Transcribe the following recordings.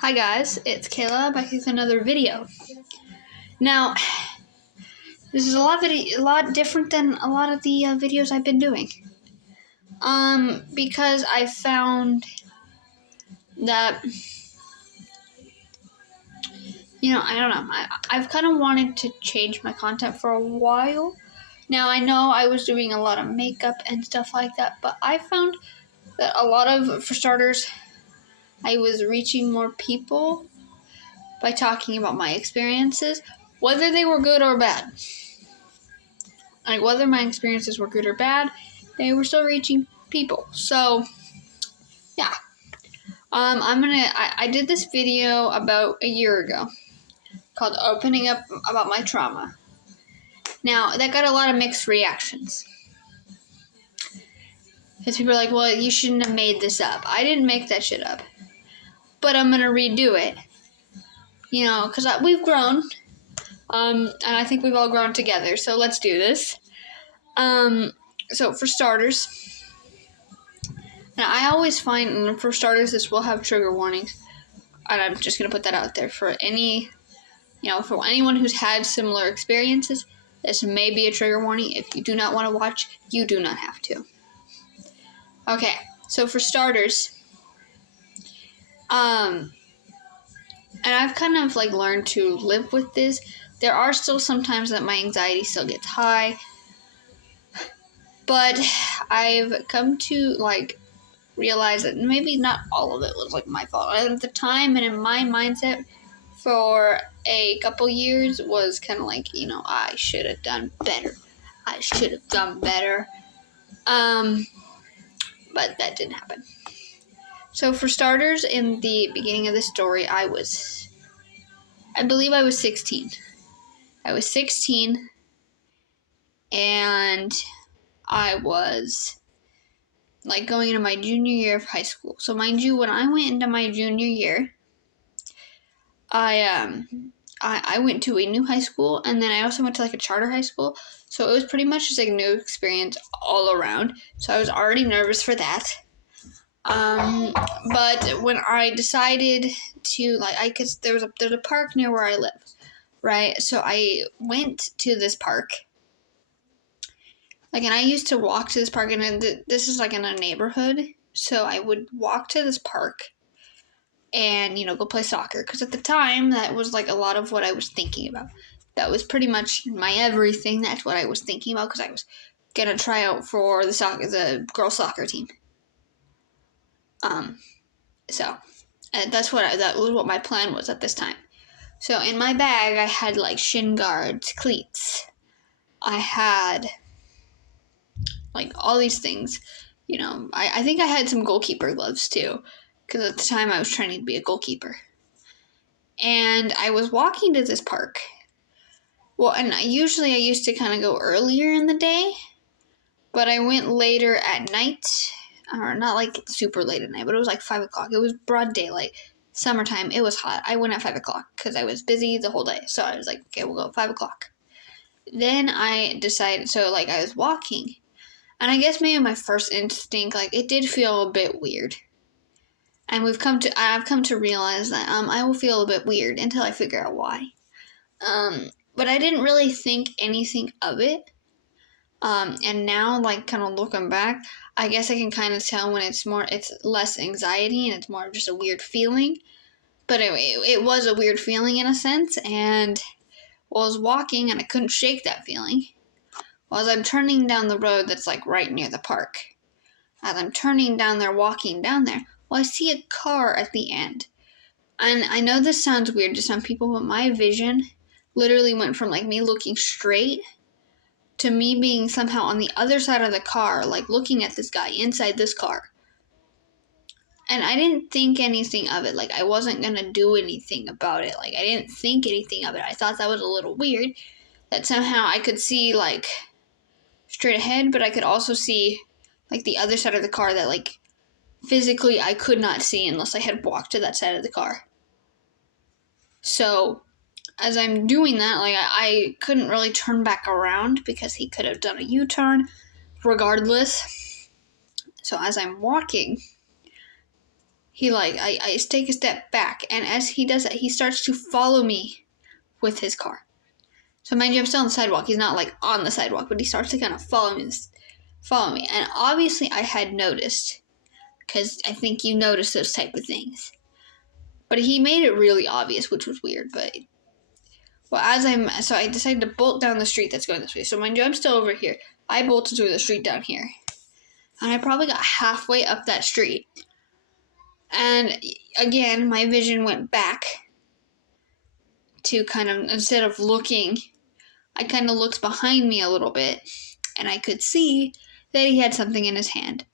Hi guys, it's Kayla back with another video. Now, this is a lot different than a lot of the videos I've been doing. Because I found that, I don't know, I've kind of wanted to change my content for a while. Now, I know I was doing a lot of makeup and stuff like that, but I found that for starters, I was reaching more people by talking about my experiences, whether they were good or bad. Like, whether my experiences were good or bad, they were still reaching people. So, yeah. I did this video about a year ago called Opening Up About My Trauma. Now, that got a lot of mixed reactions. Because people are like, well, you shouldn't have made this up. I didn't make that shit up. But I'm going to redo it. Because we've grown. And I think we've all grown together. So let's do this. So for starters, and I always find, for starters, this will have trigger warnings. And I'm just going to put that out there for for anyone who's had similar experiences. This may be a trigger warning. If you do not want to watch, you do not have to. Okay, so for starters, and I've kind of learned to live with this. There are still some times that my anxiety still gets high, but I've come to realize that maybe not all of it was my fault. At the time and in my mindset for a couple years was kind of I should have done better. I should have done better. But that didn't happen. So for starters, in the beginning of the story, I believe I was 16. I was 16, and I was going into my junior year of high school. So mind you, when I went into my junior year, I went to a new high school, and then I also went to a charter high school. So it was pretty much just a new experience all around. So I was already nervous for that. But when I decided to there's a park near where I live, right? So I went to this park. And I used to walk to this park, and this is in a neighborhood. So I would walk to this park and, go play soccer. Because at the time, that was a lot of what I was thinking about. That was pretty much my everything. That's what I was thinking about, because I was going to try out for the girls soccer team. So that was what my plan was at this time. So in my bag, I had shin guards, cleats. I had all these things. I think I had some goalkeeper gloves too, because at the time I was training to be a goalkeeper. And I was walking to this park. Well, and usually I used to kind of go earlier in the day, but I went later at night, or not super late at night, but it was 5 o'clock. It was broad daylight, summertime. It was hot. I went at 5 o'clock because I was busy the whole day. So I was okay, we'll go at 5 o'clock. Then I decided, so I was walking, and I guess maybe my first instinct, it did feel a bit weird. And I've come to realize that I will feel a bit weird until I figure out why. But I didn't really think anything of it. And now, kind of looking back, I guess I can kind of tell when it's less anxiety and it's more of just a weird feeling. But anyway, it was a weird feeling in a sense, and I was walking and I couldn't shake that feeling. As I'm turning down the road that's right near the park. As I'm turning down there, walking down there, I see a car at the end. And I know this sounds weird to some people, but my vision literally went from me looking straight to me being somehow on the other side of the car, looking at this guy inside this car. And I didn't think anything of it. I wasn't going to do anything about it. I didn't think anything of it. I thought that was a little weird, that somehow I could see, straight ahead, but I could also see, the other side of the car that, physically I could not see unless I had walked to that side of the car. So, as I'm doing that, I couldn't really turn back around because he could have done a U-turn regardless. So as I'm walking, I take a step back, and as he does that, he starts to follow me with his car. So mind you, I'm still on the sidewalk. He's not like on the sidewalk, but he starts to kind of follow me. And obviously I had noticed, because I think you notice those type of things. But he made it really obvious, which was weird. But well, so I decided to bolt down the street that's going this way. So mind you, I'm still over here. I bolted through the street down here, and I probably got halfway up that street. And again, my vision went back to kind of, instead of looking, I kind of looked behind me a little bit, and I could see that he had something in his hand.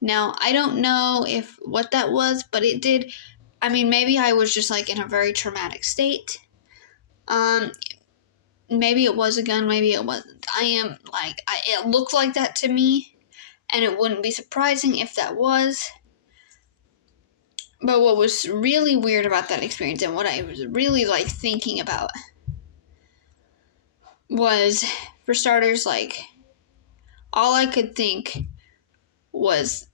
Now, I don't know what that was, but it did. I mean, maybe I was just like in a very traumatic state. Maybe it was a gun, maybe it wasn't. It looked like that to me, and it wouldn't be surprising if that was. But what was really weird about that experience, and what I was really like thinking about, was, for starters, like, all I could think was,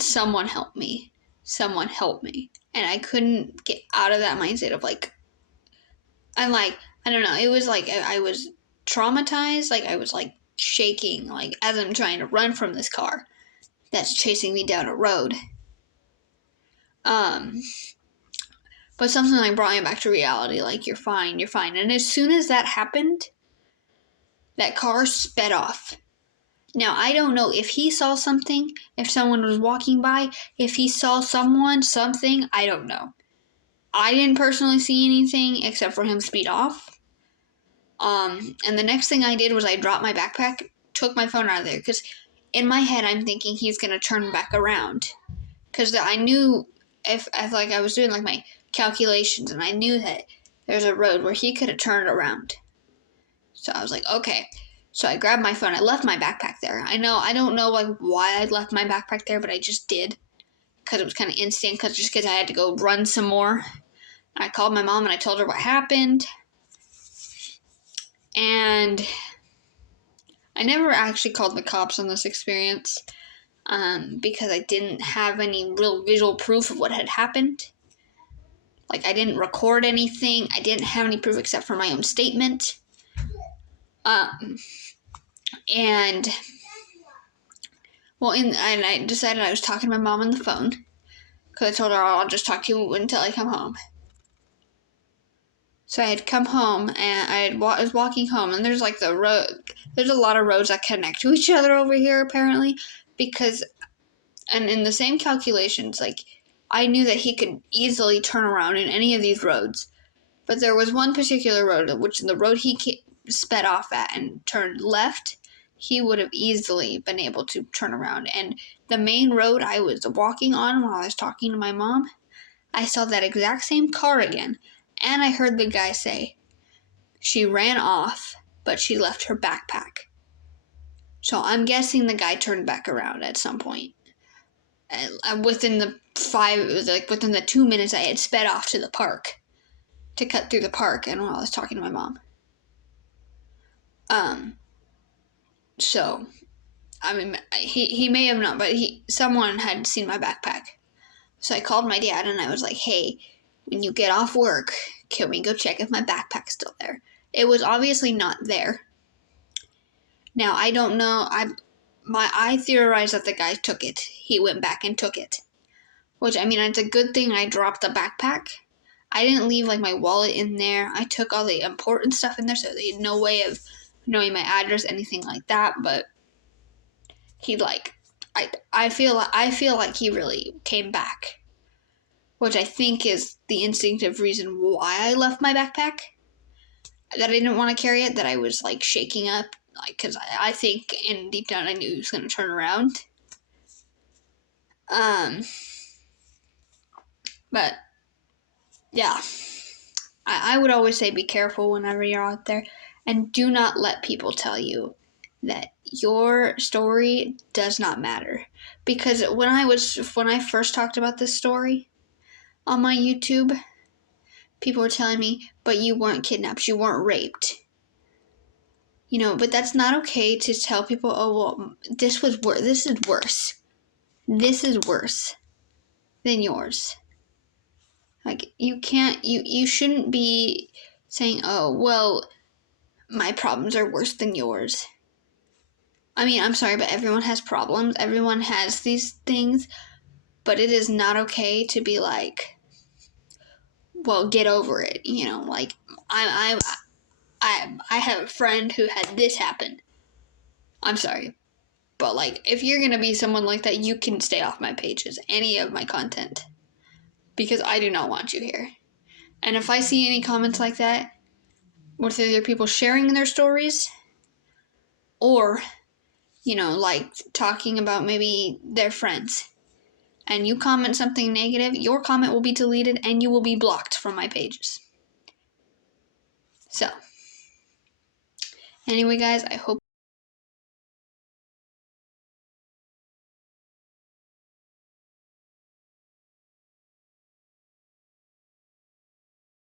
someone help me. Someone help me. And I couldn't get out of that mindset of like, I'm like, I don't know, it was like I was traumatized, like I was like shaking, like as I'm trying to run from this car that's chasing me down a road. But something like brought me back to reality, like, you're fine. And as soon as that happened, that car sped off. Now, I don't know if he saw something, if someone was walking by, if he saw something, I don't know. I didn't personally see anything except for him speed off. And the next thing I did was I dropped my backpack, took my phone out of there, because in my head I'm thinking he's going to turn back around. Because I knew if like I was doing like my calculations, and I knew that there's a road where he could have turned around. So I was like, okay. So I grabbed my phone. I left my backpack there. I don't know like why I left my backpack there, but I just did. Because it was kind of instant, because I had to go run some more. I called my mom and I told her what happened. And I never actually called the cops on this experience, because I didn't have any real visual proof of what had happened. Like, I didn't record anything. I didn't have any proof except for my own statement. And I decided I was talking to my mom on the phone, because I told her, I'll just talk to you until I come home. So I had come home, and I was walking home, and there's like the road. There's a lot of roads that connect to each other over here, apparently, and in the same calculations, like, I knew that he could easily turn around in any of these roads. But there was one particular road, which the road he sped off at and turned left, he would have easily been able to turn around. And the main road I was walking on while I was talking to my mom, I saw that exact same car again. And I heard the guy say, she ran off, but she left her backpack. So I'm guessing the guy turned back around at some point. And within the 2 minutes I had sped off to the park, to cut through the park, and while I was talking to my mom. So, I mean, he may have not, but someone had seen my backpack. So I called my dad and I was like, hey, when you get off work, can we go check if my backpack's still there? It was obviously not there. Now, I don't know, I theorized that the guy took it. He went back and took it. Which, I mean, it's a good thing I dropped the backpack. I didn't leave, like, my wallet in there. I took all the important stuff in there, so they had no way of knowing my address, anything like that. But he, like, I feel like he really came back. Which I think is the instinctive reason why I left my backpack. That I didn't want to carry it, that I was, like, shaking up. Like, because I think, and deep down, I knew he was going to turn around. But, yeah. I would always say be careful whenever you're out there. And do not let people tell you that your story does not matter. Because when I first talked about this story on my YouTube, people were telling me, but you weren't kidnapped, you weren't raped. You know, but that's not okay to tell people, oh, well, this is worse. This is worse. than yours. Like, you shouldn't be saying, oh, well, my problems are worse than yours. I mean, I'm sorry, but everyone has problems. Everyone has these things. But it is not okay to be like, well, get over it. Like, I have a friend who had this happen. I'm sorry. But, like, if you're going to be someone like that, you can stay off my pages, any of my content. Because I do not want you here. And if I see any comments like that, with either people sharing their stories or, like talking about maybe their friends, and you comment something negative, your comment will be deleted and you will be blocked from my pages. So, anyway, guys, I hope